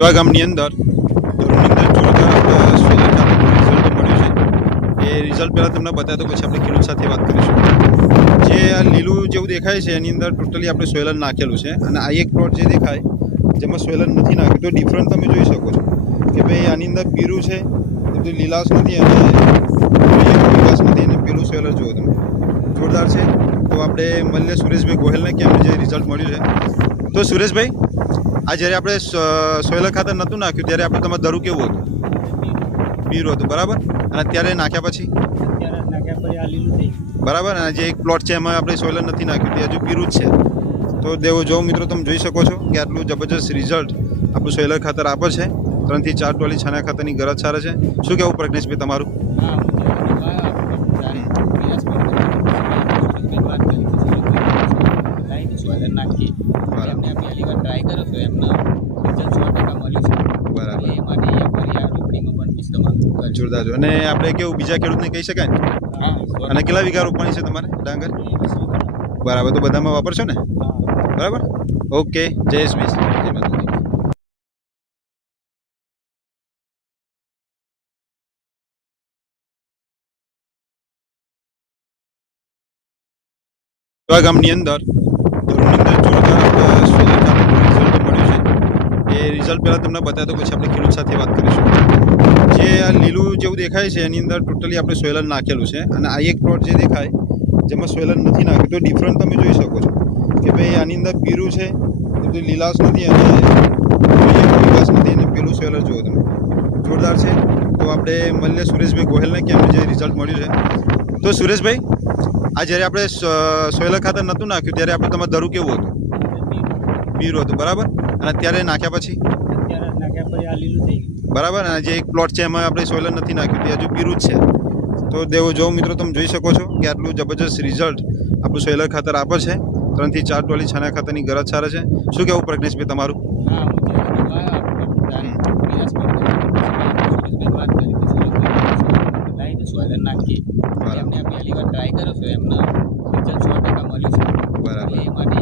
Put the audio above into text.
કયા ગામની અંદર ધોરણીની અંદર જોરદાર સોલર ખાતાનું રિઝલ્ટ મળ્યું છે. એ રિઝલ્ટ પહેલાં તમને બતાવ્યો તો પછી આપણે ખેડૂત સાથે વાત કરીશું. જે આ લીલું જેવું દેખાય છે એની અંદર ટોટલી આપણે સોયલર નાખેલું છે અને આ એક પ્લોટ જે દેખાય જેમાં સોયલર નથી નાખ્યું તો ડિફરન્ટ તમે જોઈ શકો છો કે ભાઈ આની અંદર પીરું છે બધું લીલાશ નથી અને વિકાસ નથી અને પેલું સોયલર જુઓ તમે જોરદાર છે. તો આપણે મળીએ સુરેશભાઈ ગોહેલને કે એમને જે રિઝલ્ટ મળ્યું છે. તો સુરેશભાઈ, આ જ્યારે આપણે સોયલર ખાતર નહોતું નાખ્યું ત્યારે આપણે તમારું દરું કેવું હતું? પીરું હતું, બરાબર. અને અત્યારે નાખ્યા પછી બરાબર. અને જે એક પ્લોટ છે એમાં આપણે સોયલર નથી નાખ્યું તે હજુ પીરું જ છે. તો દેવો જો મિત્રો તમે જોઈ શકો છો કે આટલું જબરજસ્ત રિઝલ્ટ આપણું સોયલર ખાતર આપે છે. 3 થી 4 ટોલી છાણા ખાતરની ગરજ સારા છે. શું કહેવું પ્રજ્ઞેશભાઈ તમારું? જોરદાર. અને આપણે કેવું બીજા ખેડૂતને કહી શકાય ને? અને કેટલા વીઘા રોપવાની છે તમારે ડાંગર? બરાબર. તો બધામાં વાપરશો ને? બરાબર. ઓકે, જય સ્મિસ, જય માતાજી. કયા ગામની અંદર ધોરણીની અંદર જોરદાર સોલર ખાતાનું રિઝલ્ટ મળ્યું છે. એ રિઝલ્ટ પહેલાં તમને બતાવ્યો તો પછી આપણે ખેડૂત સાથે વાત કરીશું. જે આ લીલું જેવું દેખાય છે એની અંદર ટોટલી આપણે સોયલર નાખેલું છે અને આ એક પ્લોટ જે દેખાય જેમાં સોયલર નથી નાખ્યું તો ડિફરન્ટ તમે જોઈ શકો છો કે ભાઈ આની અંદર પીરું છે બધું લીલાશ નથી અને વિકાસ નથી અને પેલું સોયલર જુઓ તમે જોરદાર છે. તો આપણે મળીએ સુરેશભાઈ ગોહેલને કે એમને જે રિઝલ્ટ મળ્યું છે. તો સુરેશભાઈ, આ જ્યારે આપણે સોયલર ખાતર નહોતું નાખ્યું ત્યારે આપણે તમારું દરું કેવું હતું? પીરું હતું, બરાબર. અને અત્યારે નાખ્યા પછી બરાબર. અને જે એક પ્લોટ છે એમાં આપણે સોયલર નથી નાખ્યું તે હજુ પીરું જ છે. તો દેવો જો મિત્રો તમે જોઈ શકો છો કે આટલું જબરજસ્ત રિઝલ્ટ આપણું સોયલર ખાતર આપે છે. 3 થી 4 ટોલી છાણા ખાતરની ગરજ સારા છે. શું કહેવું પ્રજ્ઞેશભાઈ તમારું? નાખીએ એમને પહેલી વાર ટ્રાય કર્યો છો એમને રિઝલ્ટ 100% મળ્યું છે. બરાબર. એ માટે